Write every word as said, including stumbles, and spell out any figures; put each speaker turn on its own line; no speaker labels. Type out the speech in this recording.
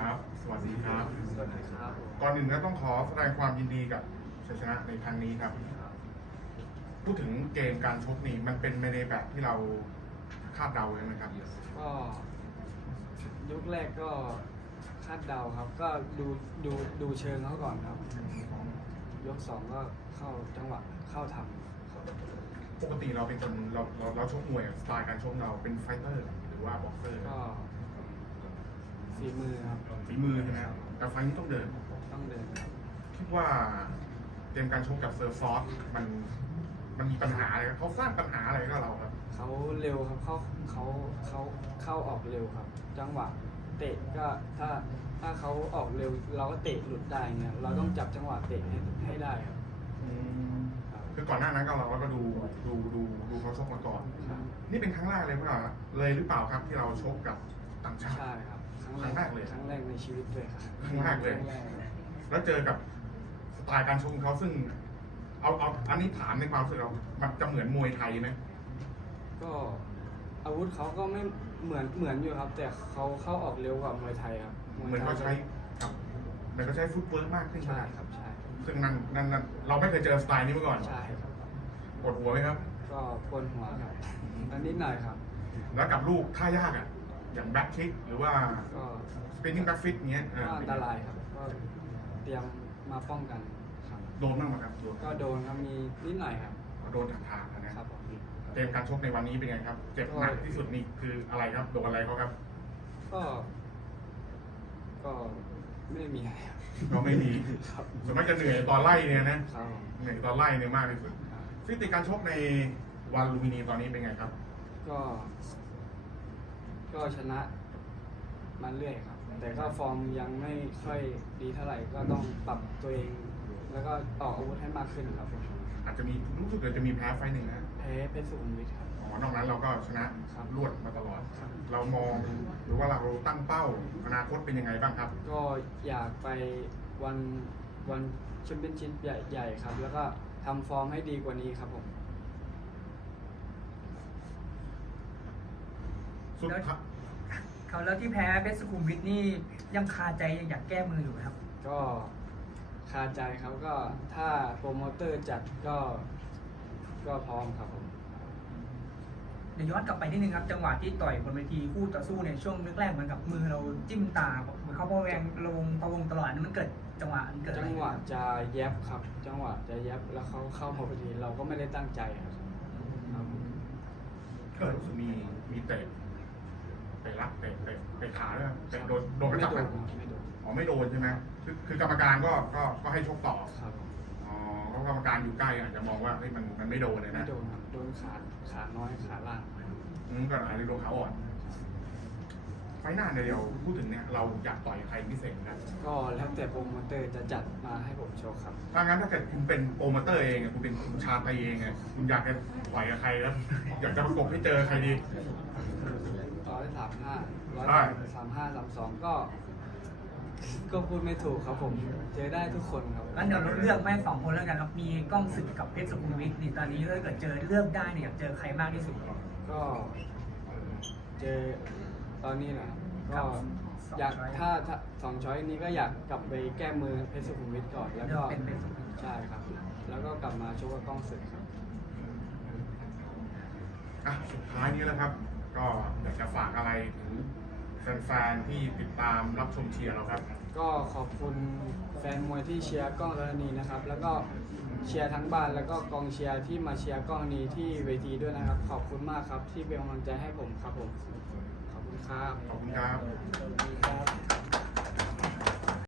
ครับ สวัสดีครับ
สวัสดีครับ
ก่อนอื่นก็ต้องขอแสดงความยินดีกับชัยชนะในครั้งนี้ครับ พูดถึงเกมการชกนี่มันเป็นไปในแบบที่เราคาดเดาเลยไหมครับ
ก็ยกแรกก็คาดเดาครับ ก็ดูดูดูเชิงเขาก่อนครับ ยกสองก็เข้าจังหวะเข้าทำครับ
ปกติเราเป็นคนเราเราเราชกมวยสไตล์การชกเราเป็นไฟเตอร์หรือว่าบ็อกเซอร์
ก็ฝีมือครับ
ฝีมือใช่ไหมครับแต่ไฟนี้ต้องเดิน
ต้องเดินครับ
คิดว่าเกมการชกกับเซอร์ฟอสมันมันมีปัญหาอะไรครับเขาสร้างปัญหาอะไรกับเราครับ
เขาเร็วครับเขาเขาเขาเข้าออกเร็วครับ จังหวะเตะก็ถ้าถ้าเขาออกเร็วเราก็เตะหลุดได้เนี่ยเราต้องจับจังหวะเตะให้ให้ได้ครับ
อืมคือก่อนหน้านั้นก็เราเราก็ดูดูดูดูเขาชกมาก่อน
ครับ
นี่เป็นครั้งแรกเลยเปล่าเลยหรือเปล่าครับที่เราชกกับต่างชาติ
ใช่ครับ
ครั้งแรกเลย
ครั้งแรกในชีวิตเลยครับ
ครั้งแรกเลย
ครั้งแรกครับ
แล้วเจอกับสไตล์การชกของเขาซึ่ง เอาเอาอันนี้ถามในความรู้สึกเรา มันจะเหมือนมวยไทยไหม
ก็อาวุธเขาก็ไม่เหมือนเหมือนอยู่ครับ แต่เขาเข้าออกเร็วกว่ามวยไทยครับ
เหมือนเขาใช้ครับเหมือนเขาใช้ฟุตเวิร์กมากขึ้น
ใช่ครับใช่
ซึ่งนั่นนั่นนั่นเราไม่เคยเจอสไตล์นี้มาก่อน
ใช่ครับ
ปวดหัวไหมครับ
ก็ปวดหัวครับอันนิดหน่อยครับ
แล้วกับลูกท่ายากอ่ะ อย่างแบ็คคิกหรือว่า
ก็
สปินนิ่งแบ็คฟิตเงี้ย
ก็อันตรายครับ ก็เตรียมมาป้องกันครับ
โดนบ้างไหมครับโดน
ก็โดนครับมีนิดหน่อยครับ
โดนถากๆนะครับ
ผม
เกมการชกในวันนี้เป็นไงครับ เจ็บหนักที่สุดนี่คืออะไรครับ โดนอะไรเขาครับ
ก็ ก็ไม่มีอะไรครับ
ก็ไม่มี
ครับ
ส่วนมากจะเหนื่อยตอนไล่เนี่ยนะ
ครับ
เหนื่อยตอนไล่เนี่ยมากที่สุดสถิติการชกในวันลูมินีตอนนี้เป็นไงครับ
ก็ ก็ชนะมาเรื่อยครับ แต่ก็ฟอร์มยังไม่ค่อยดีเท่าไหร่ ก็ต้องปรับตัวเอง แล้วก็ต่ออาวุธให้มากขึ้นครับผม
อาจจะมีรู้สึกจะมีแพ้ไฟล์หนึ่งนะ
แพ้เพชรสุขุมวิทครับ
อ๋อนอกนั้นเราก็ชนะครับ รวดมาตลอด
ครับ
เรามองหรือว่าเราตั้งเป้าอนาคตเป็นยังไงบ้างครับ
ก็อยากไปวันวันแชมเปี้ยนชิพใหญ่ๆครับ แล้วก็ทำฟอร์มให้ดีกว่านี้ครับผม
สุดท้าย
เขาแล้วที่แพ้เพชรสุขุมวิทนี่ยังคาใจยังอยากแก้มืออยู่ไหมครับ
ก็คาใจครับก็ถ้าโปรโมเตอร์จัดก็ก็พร้อมครับผม
เดี๋ยวย้อนกลับไปนิดนึงครับจังหวะที่ต่อยบนเวทีคู่ต่อสู้เนี่ยช่วงแรกๆเหมือนกับมือเราจิ้มตาเหมือนเขาพะแวงระวงพะวงตลอดนี่มันเกิดจังหวะมันเกิดอะไร
จัง
ขึ้น
หวะ
ครับ
จะแยบครับ จังหวะจะแยบแล้วเขาเข้ามาพอดีเราก็ไม่ได้ตั้งใจครับครับ
ก็รู้สึกมีมีเตะเตะรักเตะเตะเตะขาด้วยครับเตะโดนโดนกระ
ไม่
จับ
โด
นะ
นครับไม่โดน
อ๋อไม่โดนใช่ไหมคือคือกรรมการก็ก็ก็ให้ชกต่อ
ครับ
อ๋อเพราะกรรมการอยู่ใกล้อาจจะมองว่าเฮ้ยมันมันไม่โดนเลย
ไม่
นะ
โดนครับโดนขาขาน้อยขาล่าง
อืมก็อาจจะโดนขาอ่อนไฟหน้าเดียวพูดถึงเนี่ยเราอยากต่อยใครพิเศษนะ
ก็แล้วแต่โปรโมเตอร์จะจัดมาให้ผมโชว์ครับ
ถ้างั้นถ้าเกิดคุณเป็นโปรโมเตอร์เองอะคุณเป็นคุณชาตรีเองอะคุณอยากจะต่อยกับใครแล้วอยากจะประกบให้เจอใครดี
ต่อได้สามห้าร้อย
ได้
สามห้าสามสองก็ ก็พูดไม่ถูกครับผม เจอได้ทุกคนครับ
งั้นเดี๋ยวเราเลือกแม่สองคนแล้วกันครับมีกล้องศึกกับเพชรสุขุมวิทนี่ตอนนี้ถ้าเกิดเจอเลือกได้เนี่ยอยากเจอใครมากที่สุด
ก็เจอตอนนี้แหละครับ
ครับ
ก็อยาก
สองช้อย
ถ้าถ้าสองช้อยนี้ก็อยากกลับไปแก้มือเพชรสุขุมวิทก่อนแล้วก็
เลือกเป็นเพชรสุขุมวิท
ใช่ครับ แล้วก็กลับมาชกกับกล้องศึกครับ
อ่ะสุดท้ายนี้แล้วครับ ก็อยากจะฝากอะไรถึงแฟนๆที่ติดตามรับชมเชียร์เราครับ
ก็ขอบคุณแฟนมวยที่เชียร์กล้องธรณีนะครับ แล้วก็เชียร์ทั้งบ้านแล้วก็กองเชียร์ที่มาเชียร์กล้องธรณีที่เวทีด้วยนะครับ ขอบคุณมากครับที่เป็นกำลังใจให้ผมครับผม ขอบคุณครับ
ขอบคุณครับ
ครับ